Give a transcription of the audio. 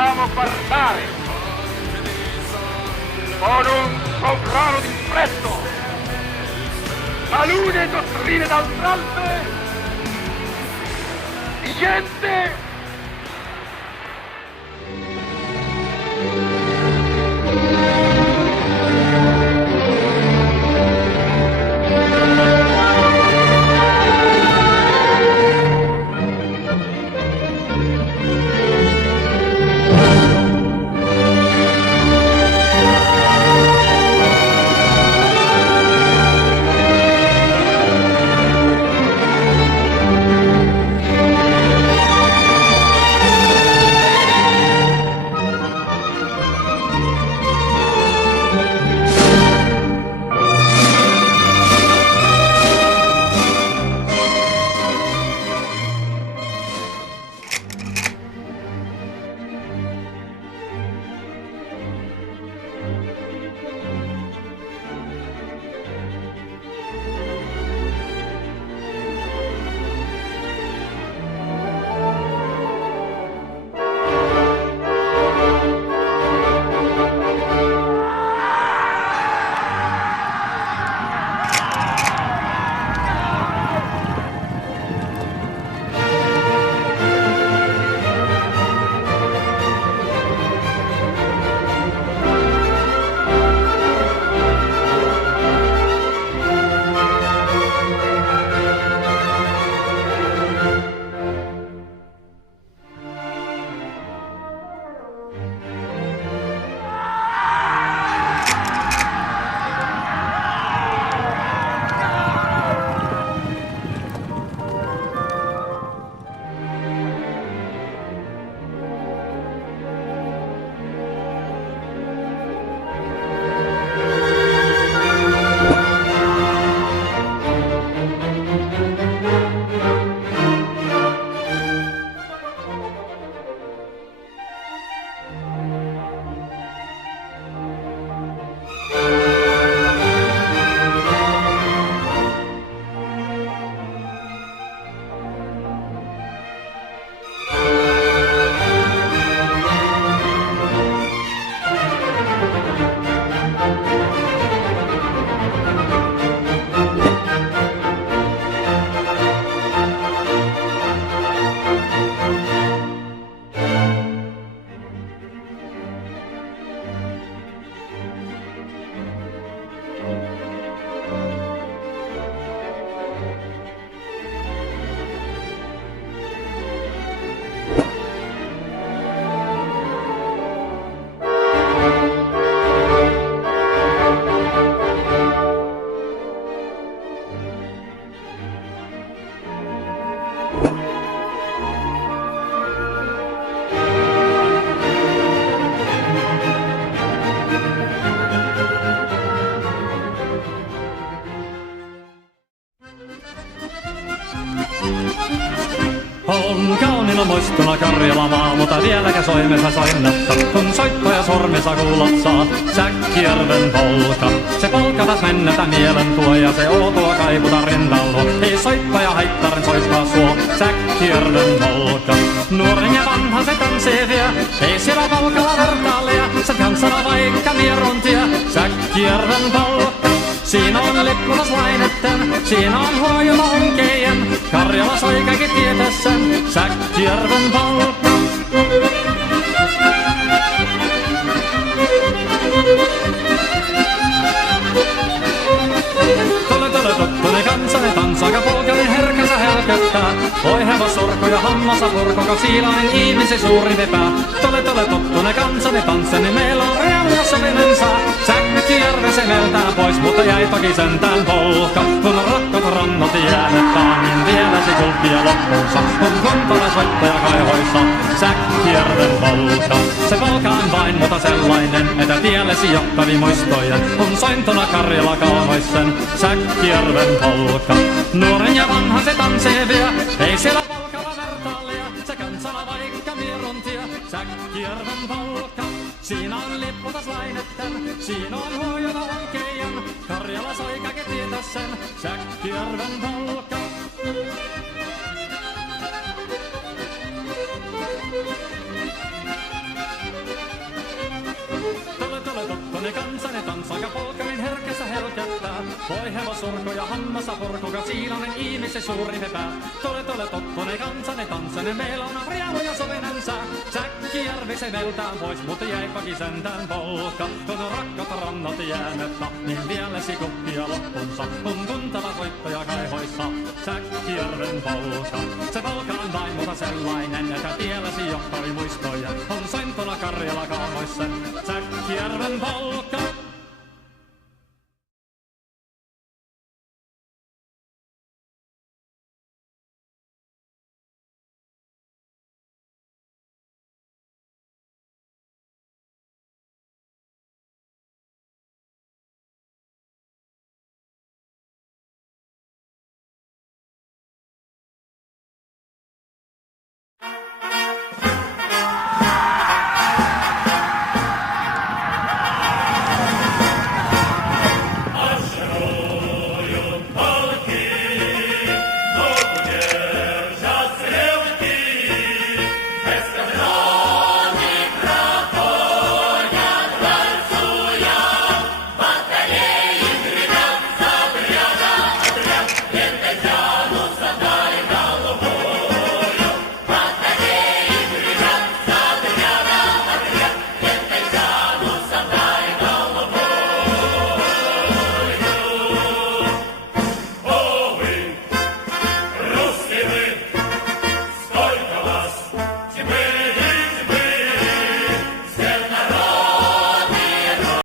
vogliamo guardare con un sovrano disprezzo talune dottrine d'altraltre di gente On kauniina muistona Karjala maa, mutta vieläkä soimessa soinnatta. Kun soittaja sormessa kuulot saa, Säkkijärven polka. Se polka taas mennetä mielen tuo ja se outoa kaivuta rintalla. Ei soittaja haittaren soittaa suo, Säkkijärven polka. Nuoren ja vanhan se tanssii vie, ei siellä polkalla vertaalia. Se tanssana vaikka mieruntia, Säkkijärven polka. Siinä on lippunaslaineten, siinä on huojuma onkejen. Karjala soi kaikki tietässään, Säkkijärven polka. Tule tottunen kansane tanssaka polkani herkänsä helköttää. Oi hevos surku ja hammasa purku, kun siilainen ihmisi suuri vepää. Tule tottunen kansane tanssani, meillä on reuna sovinen saa. Säkkijärven se meltää pois, mutta jäi toki sentään polka. Kun rakkot rannot jäänettää, niin vielä se kulkija loppuunsa. Kun kuntala soittaja kaihoissa, Säkkijärven polka. Se polka on vain mutta sellainen, että tiellesi johtavi muistojen. On sointona Karjala kaunoisen, Säkkijärven polka. Nuoren ja vanhan se tanssii vie, ei siellä polkalla vertaalia. Se kansana vaikka mieruntia, Säkkijärven polka. Siinä on lippunaslaineten, siinä on huojuna onkejen. Karjala soi kaikki tietä sen, Säkkijärven polka. kansanen tanssaa, polkarin herkässä helkättää. Voi hevosurko ja hammasa purkuka, siilainen ihmisen suuri vepää. Tole tottunen kansanen tanssanen, meillä on riemu ja sovinensa. Säkkijärvi se meltään pois, mutta jäipäkin sentään polka. Kun on rakkaat rannat jäännettä, niin vieläsi kuppia loppunsa. Kun tuntava soittaja kaihoissa, Säkkijärven polka. Se polka on vain muuta sellainen, että tielläsi johtari muistoja. On sointona Karjala kaunoissa, Säkkijärven polka.